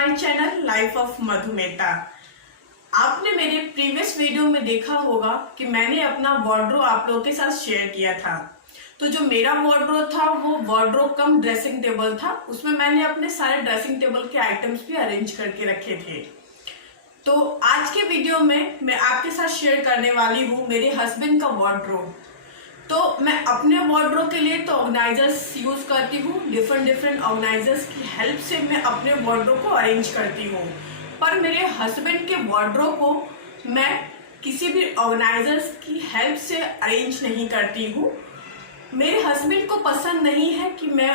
My channel life of Madhumeta. आपने मेरे previous video में देखा होगा कि मैंने अपना वार्डरोब आप लोगों के साथ शेयर किया था। तो जो मेरा वार्डरोब था वो वार्डरोब कम ड्रेसिंग टेबल था। उसमें मैंने अपने सारे ड्रेसिंग टेबल के आइटम्स भी अरेंज करके रखे थे। तो आज के वीडियो में मैं आपके साथ शेयर करने वाली हूँ मेरे हस्बैंड का वार्डरोब। तो मैं अपने वार्डरोब के लिए तो ऑर्गेनाइजर्स यूज करती हूँ। डिफरेंट ऑर्गेनाइजर्स की हेल्प से मैं अपने वार्डरोब को अरेंज करती हूँ। पर मेरे हस्बैंड के वार्डरोब को मैं किसी भी ऑर्गेनाइजर्स की हेल्प से अरेंज नहीं करती हूँ। मेरे हस्बैंड को पसंद नहीं है कि मैं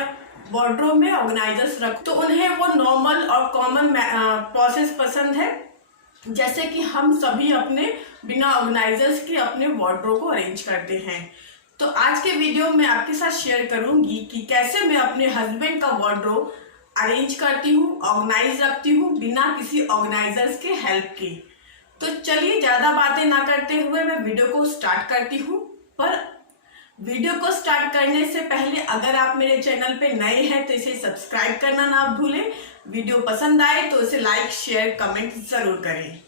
वार्डरोब में ऑर्गेनाइजर्स रखूं। तो उन्हें वो नॉर्मल और कॉमन प्रोसेस पसंद है, जैसे कि हम सभी अपने बिना ऑर्गेनाइजर्स के अपने वार्डरोब को अरेंज करते हैं। तो आज के वीडियो में आपके साथ शेयर करूंगी कि कैसे मैं अपने हस्बैंड का वार्डरोब अरेंज करती हूँ, ऑर्गेनाइज रखती हूँ बिना किसी ऑर्गेनाइजर्स के हेल्प की। तो चलिए ज़्यादा बातें ना करते हुए मैं वीडियो को स्टार्ट करती हूँ। पर वीडियो को स्टार्ट करने से पहले अगर आप मेरे चैनल पे नए हैं तो इसे सब्सक्राइब करना ना भूलें। वीडियो पसंद आए तो इसे लाइक शेयर कमेंट ज़रूर करें।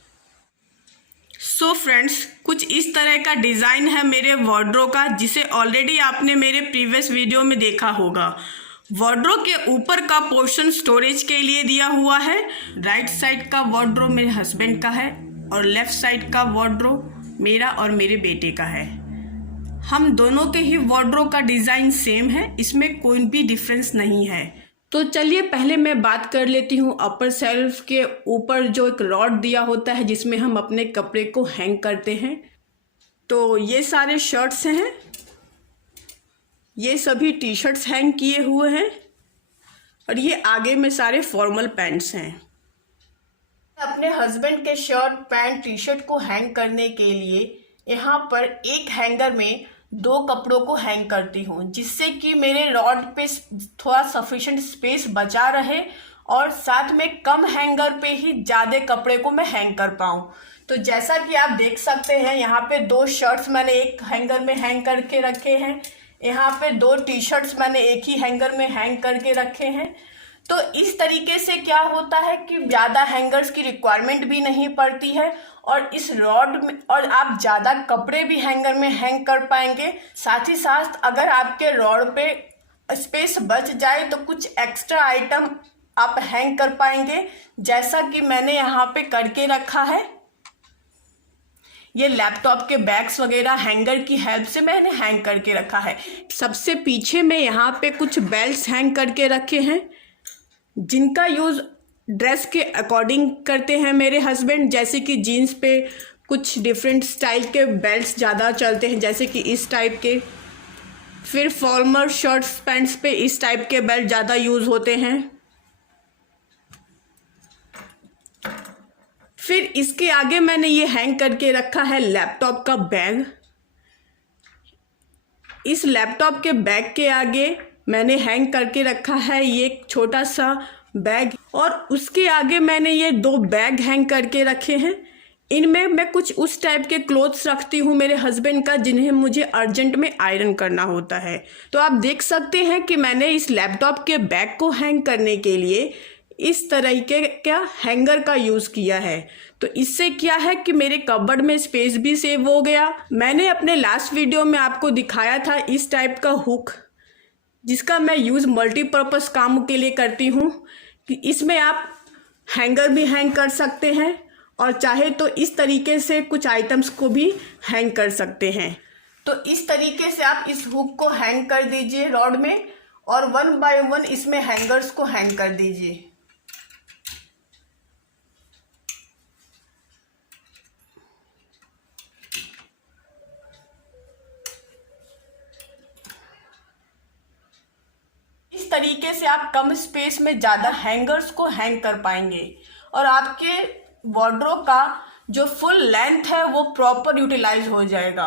सो फ्रेंड्स, कुछ इस तरह का डिज़ाइन है मेरे वार्डरोब का, जिसे ऑलरेडी आपने मेरे प्रीवियस वीडियो में देखा होगा। वार्डरोब के ऊपर का पोर्शन स्टोरेज के लिए दिया हुआ है। राइट साइड का वार्डरोब मेरे हस्बैंड का है और लेफ्ट साइड का वार्डरोब मेरा और मेरे बेटे का है। हम दोनों के ही वार्डरोब का डिज़ाइन सेम है, इसमें कोई भी डिफरेंस नहीं है। तो चलिए पहले मैं बात कर लेती हूँ अपर शेल्फ के ऊपर जो एक रॉड दिया होता है जिसमें हम अपने कपड़े को हैंग करते हैं। तो ये सारे शर्ट्स हैं, ये सभी टी शर्ट्स हैंग किए हुए हैं और ये आगे में सारे फॉर्मल पैंट्स हैं। अपने हस्बैंड के शर्ट पैंट टी शर्ट को हैंग करने के लिए यहाँ पर एक हैंगर में 2 कपड़ों को हैंग करती हूँ, जिससे कि मेरे रॉड पे थोड़ा सफिशिएंट स्पेस बचा रहे और साथ में कम हैंगर पे ही ज़्यादा कपड़े को मैं हैंग कर पाऊँ। तो जैसा कि आप देख सकते हैं यहाँ पे 2 शर्ट्स मैंने एक हैंगर में हैंग करके रखे हैं। यहाँ पे 2 टी शर्ट्स मैंने एक ही हैंगर में हैंग करके रखे हैं। तो इस तरीके से क्या होता है कि ज़्यादा हैंगर्स की रिक्वायरमेंट भी नहीं पड़ती है और इस रॉड में और आप ज़्यादा कपड़े भी हैंगर में हैंग कर पाएंगे। साथ ही साथ अगर आपके रॉड पे स्पेस बच जाए तो कुछ एक्स्ट्रा आइटम आप हैंग कर पाएंगे, जैसा कि मैंने यहाँ पे करके रखा है। ये लैपटॉप के बैग्स वगैरह हैंगर की हेल्प से मैंने हैंग करके रखा है। सबसे पीछे में यहाँ पे कुछ बेल्ट्स हैंग करके रखे हैं, जिनका यूज़ ड्रेस के अकॉर्डिंग करते हैं मेरे हस्बैंड। जैसे कि जीन्स पे कुछ डिफरेंट स्टाइल के बेल्ट्स ज़्यादा चलते हैं, जैसे कि इस टाइप के। फिर फॉर्मल शर्ट्स पैंट्स पे इस टाइप के बेल्ट ज़्यादा यूज़ होते हैं। फिर इसके आगे मैंने ये हैंग करके रखा है लैपटॉप का बैग। इस लैपटॉप के बैग के आगे मैंने हैंग करके रखा है ये एक छोटा सा बैग, और उसके आगे मैंने ये 2 बैग हैंग करके रखे हैं। इनमें मैं कुछ उस टाइप के क्लोथ्स रखती हूँ मेरे हस्बैंड का, जिन्हें मुझे अर्जेंट में आयरन करना होता है। तो आप देख सकते हैं कि मैंने इस लैपटॉप के बैग को हैंग करने के लिए इस तरीके का हैंगर का यूज़ किया है। तो इससे क्या है कि मेरे कबर्ड में स्पेस भी सेव हो गया। मैंने अपने लास्ट वीडियो में आपको दिखाया था इस टाइप का हुक, जिसका मैं यूज़ मल्टीपर्पज़ कामों के लिए करती हूँ। कि इसमें आप हैंगर भी हैंग कर सकते हैं और चाहे तो इस तरीके से कुछ आइटम्स को भी हैंग कर सकते हैं। तो इस तरीके से आप इस हुक को हैंग कर दीजिए रॉड में और 1 बाय 1 इसमें हैंगर्स को हैंग कर दीजिए। तरीके से आप कम स्पेस में ज़्यादा हैंगर्स को हैंग कर पाएंगे और आपके वार्डरोब का जो फुल लेंथ है वो प्रॉपर यूटिलाइज हो जाएगा।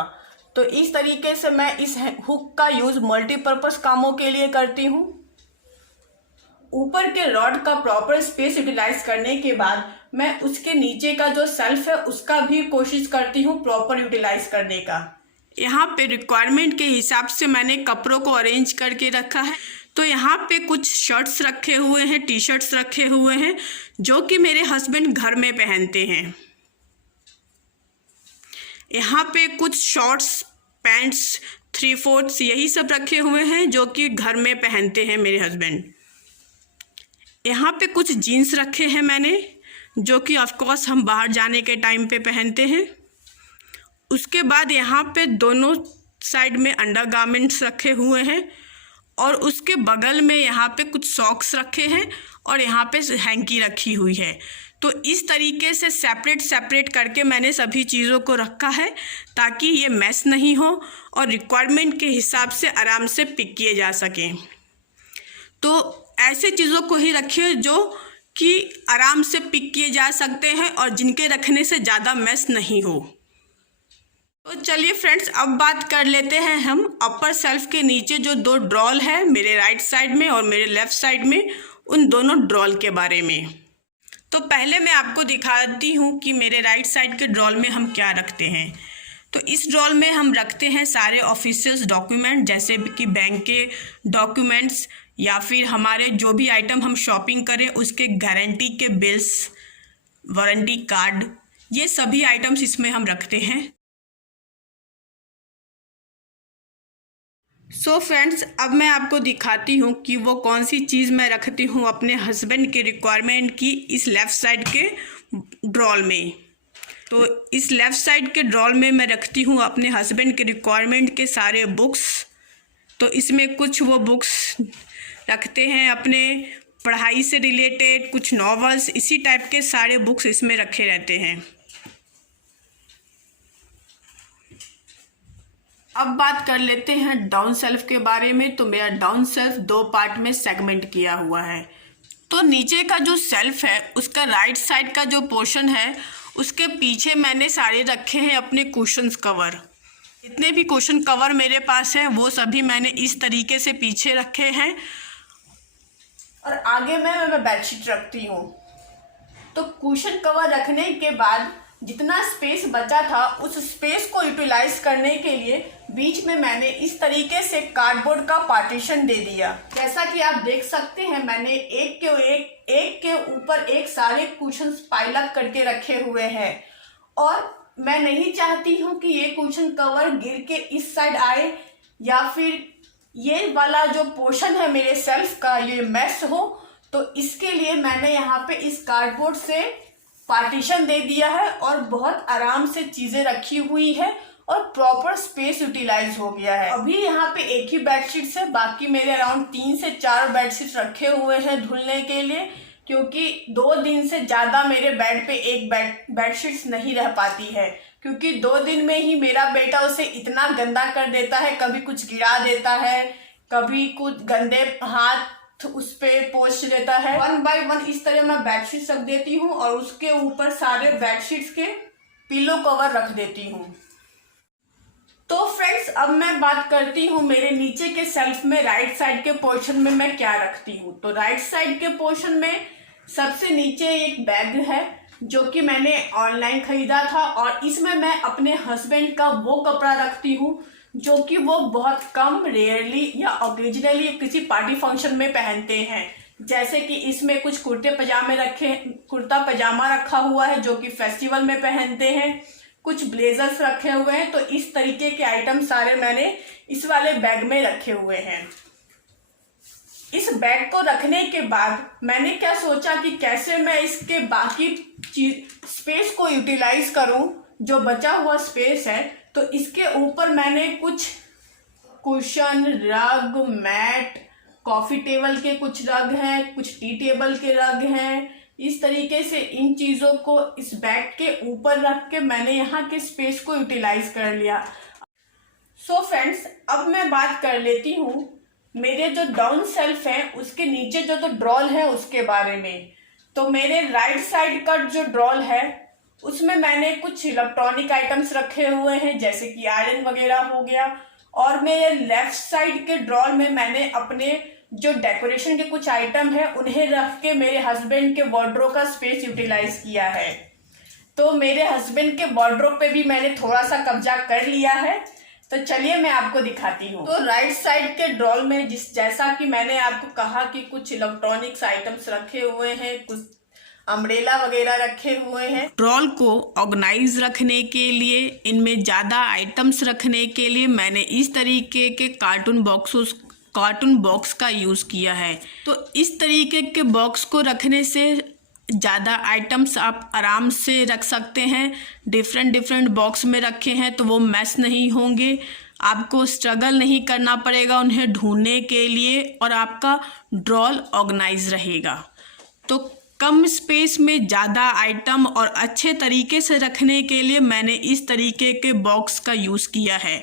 तो इस तरीके से मैं इस हुक का यूज़ मल्टीपर्पज़ कामों के लिए करती हूँ। ऊपर के रॉड का प्रॉपर स्पेस यूटिलाइज करने के बाद मैं उसके नीचे का जो शेल्फ है उसका भी कोशिश करती हूँ प्रॉपर यूटिलाइज करने का। यहाँ पे रिक्वायरमेंट के हिसाब से मैंने कपड़ों को अरेंज करके रखा है। तो यहाँ पे कुछ शर्ट्स रखे हुए हैं, टी शर्ट्स रखे हुए हैं जो कि मेरे हस्बैंड घर में पहनते हैं। यहाँ पे कुछ शॉर्ट्स, पैंट्स, 3/4 यही सब रखे हुए हैं जो कि घर में पहनते हैं मेरे हस्बैंड। यहाँ पे कुछ जीन्स रखे हैं मैंने, जो कि ऑफ कोर्स हम बाहर जाने के टाइम पे पहनते हैं। उसके बाद यहाँ पे दोनों साइड में अंडरगारमेंट्स रखे हुए हैं और उसके बगल में यहाँ पे कुछ सॉक्स रखे हैं और यहाँ पे हैंकी रखी हुई है। तो इस तरीके से सेपरेट करके मैंने सभी चीज़ों को रखा है ताकि ये मैस नहीं हो और रिक्वायरमेंट के हिसाब से आराम से पिक किए जा सकें। तो ऐसे चीज़ों को ही रखिए जो कि आराम से पिक किए जा सकते हैं और जिनके रखने से ज़्यादा मैस नहीं हो। तो चलिए फ्रेंड्स, अब बात कर लेते हैं हम अपर शेल्फ के नीचे जो 2 ड्रॉल है मेरे राइट साइड में और मेरे लेफ़्ट साइड में, उन दोनों ड्रॉल के बारे में। तो पहले मैं आपको दिखाती हूँ कि मेरे राइट साइड के ड्रॉल में हम क्या रखते हैं। तो इस ड्रॉल में हम रखते हैं सारे ऑफिशियल डॉक्यूमेंट, जैसे कि बैंक के डॉक्यूमेंट्स या फिर हमारे जो भी आइटम हम शॉपिंग करें उसके गारंटी के बिल्स, वारंटी कार्ड, ये सभी आइटम्स इसमें हम रखते हैं। सो फ्रेंड्स, अब मैं आपको दिखाती हूँ कि वो कौन सी चीज़ मैं रखती हूँ अपने हस्बैंड के रिक्वायरमेंट की इस लेफ़्ट साइड के ड्रॉल में। तो इस लेफ़्ट साइड के ड्रॉल में मैं रखती हूँ अपने हस्बैंड के रिक्वायरमेंट के सारे बुक्स। तो इसमें कुछ वो बुक्स रखते हैं अपने पढ़ाई से रिलेटेड, कुछ नॉवेल्स, इसी टाइप के सारे बुक्स इसमें रखे रहते हैं। अब बात कर लेते हैं डाउन शेल्फ के बारे में। तो मेरा डाउन शेल्फ 2 पार्ट में सेगमेंट किया हुआ है। तो नीचे का जो शेल्फ है उसका राइट साइड का जो पोर्शन है उसके पीछे मैंने सारे रखे हैं अपने कुशन्स कवर। जितने भी कुशन कवर मेरे पास हैं वो सभी मैंने इस तरीके से पीछे रखे हैं और आगे मैं बेडशीट रखती हूँ। तो कुशन कवर रखने के बाद जितना स्पेस बचा था उस स्पेस को यूटिलाइज करने के लिए बीच में मैंने इस तरीके से कार्डबोर्ड का पार्टीशन दे दिया। जैसा कि आप देख सकते हैं मैंने एक के ऊपर एक सारे कुशन्स पाइल अप करके रखे हुए हैं और मैं नहीं चाहती हूँ कि ये कुशन कवर गिर के इस साइड आए या फिर ये वाला जो पोर्शन है मेरे शेल्फ का ये मैस हो। तो इसके लिए मैंने यहाँ पे इस कार्डबोर्ड से पार्टीशन दे दिया है और बहुत आराम से चीजें रखी हुई है और प्रॉपर स्पेस यूटिलाइज हो गया है। अभी यहाँ पे एक ही बेडशीट है, बाकी मेरे अराउंड 3 से 4 बेडशीट रखे हुए हैं धुलने के लिए, क्योंकि 2 दिन से ज्यादा मेरे बेड पे एक बेडशीट नहीं रह पाती है, क्योंकि 2 दिन में ही मेरा बेटा उसे इतना गंदा कर देता है, कभी कुछ गिरा देता है, कभी कुछ गंदे हाथ उस पे पोंछ लेता है। 1 बाय 1 इस तरह मैं बेडशीट रख देती हूँ और उसके ऊपर सारे बेडशीट्स के पिलो कवर रख देती हूँ। तो फ्रेंड्स, अब मैं बात करती हूँ मेरे नीचे के शेल्फ में राइट साइड के पोर्शन में मैं क्या रखती हूँ। तो राइट साइड के पोर्शन में सबसे नीचे एक बैग है जो कि मैंने ऑनलाइन खरीदा था और इसमें मैं अपने हस्बैंड का वो कपड़ा रखती हूँ जो कि वो बहुत कम, रेयरली या ओकेजनली किसी पार्टी फंक्शन में पहनते हैं। जैसे कि इसमें कुछ कुर्ता पजामा रखा हुआ है जो कि फेस्टिवल में पहनते हैं, कुछ ब्लेजर्स रखे हुए हैं। तो इस तरीके के आइटम सारे मैंने इस वाले बैग में रखे हुए हैं। इस बैग को रखने के बाद मैंने क्या सोचा कि कैसे मैं इसके बाकी स्पेस को यूटिलाइज करूं, जो बचा हुआ स्पेस है। तो इसके ऊपर मैंने कुछ कुशन, रग, मैट, कॉफी टेबल के कुछ रग हैं, कुछ टी टेबल के रग हैं। इस तरीके से इन चीज़ों को इस बैग के ऊपर रख के मैंने यहाँ के स्पेस को यूटिलाइज कर लिया। सो फ्रेंड्स, अब मैं बात कर लेती हूँ मेरे जो डाउन शेल्फ है उसके नीचे जो ड्रॉल है उसके बारे में। तो मेरे राइट साइड का जो ड्रॉल है उसमें मैंने कुछ इलेक्ट्रॉनिक आइटम्स रखे हुए हैं, जैसे कि आयरन वगैरह हो गया। और मेरे लेफ्ट साइड के ड्रॉल में मैंने अपने जो डेकोरेशन के कुछ आइटम है उन्हें रख के मेरे हस्बैंड के वार्डरोब का स्पेस यूटिलाइज किया है। तो मेरे हस्बैंड के वार्डरोब पे भी मैंने थोड़ा सा कब्जा कर लिया है। तो चलिए मैं आपको दिखाती हूँ। तो राइट साइड के ड्रॉल में जैसा कि मैंने आपको कहा कि कुछ इलेक्ट्रॉनिक्स आइटम्स रखे हुए हैं, कुछ अम्ब्रेला वगैरह रखे हुए हैं। ड्रॉल को ऑर्गेनाइज रखने के लिए, इनमें ज़्यादा आइटम्स रखने के लिए मैंने इस तरीके के कार्टून बॉक्स का यूज़ किया है। तो इस तरीके के बॉक्स को रखने से ज़्यादा आइटम्स आप आराम से रख सकते हैं। डिफरेंट बॉक्स में रखे हैं तो वो मैस नहीं होंगे, आपको स्ट्रगल नहीं करना पड़ेगा उन्हें ढूंढने के लिए, और आपका ड्रॉल ऑर्गेनाइज रहेगा। तो कम स्पेस में ज़्यादा आइटम और अच्छे तरीके से रखने के लिए मैंने इस तरीके के बॉक्स का यूज़ किया है।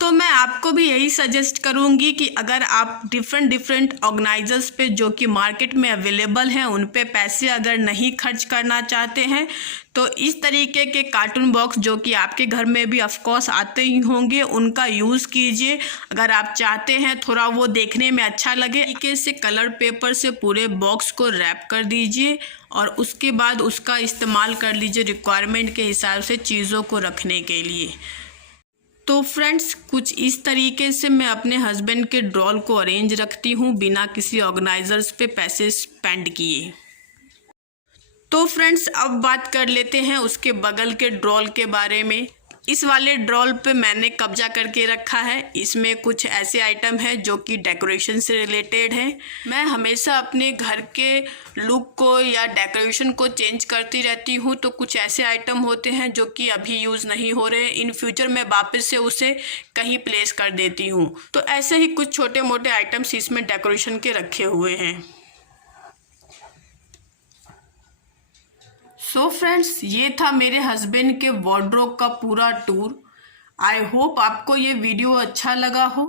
तो मैं आपको भी यही सजेस्ट करूंगी कि अगर आप डिफरेंट ऑर्गेनाइजर्स पे जो कि मार्केट में अवेलेबल हैं उन पे पैसे अगर नहीं खर्च करना चाहते हैं तो इस तरीके के कार्टून बॉक्स जो कि आपके घर में भी ऑफ कोर्स आते ही होंगे उनका यूज़ कीजिए। अगर आप चाहते हैं थोड़ा वो देखने में अच्छा लगे, तरीके से कलर पेपर से पूरे बॉक्स को रैप कर दीजिए और उसके बाद उसका इस्तेमाल कर लीजिए रिक्वायरमेंट के हिसाब से चीज़ों को रखने के लिए। तो फ्रेंड्स कुछ इस तरीके से मैं अपने हस्बैंड के ड्रॉल को अरेंज रखती हूँ बिना किसी ऑर्गेनाइजर्स पे पैसे स्पेंड किए। तो फ्रेंड्स अब बात कर लेते हैं उसके बगल के ड्रॉल के बारे में। इस वाले ड्रॉल पे मैंने कब्जा करके रखा है। इसमें कुछ ऐसे आइटम है जो कि डेकोरेशन से रिलेटेड है। मैं हमेशा अपने घर के लुक को या डेकोरेशन को चेंज करती रहती हूँ, तो कुछ ऐसे आइटम होते हैं जो कि अभी यूज़ नहीं हो रहे, इन फ्यूचर मैं वापस से उसे कहीं प्लेस कर देती हूँ। तो ऐसे ही कुछ छोटे मोटे आइटम्स इसमें डेकोरेशन के रखे हुए हैं। सो फ्रेंड्स ये था मेरे हस्बैंड के वार्डरोब का पूरा टूर। आई होप आपको ये वीडियो अच्छा लगा हो।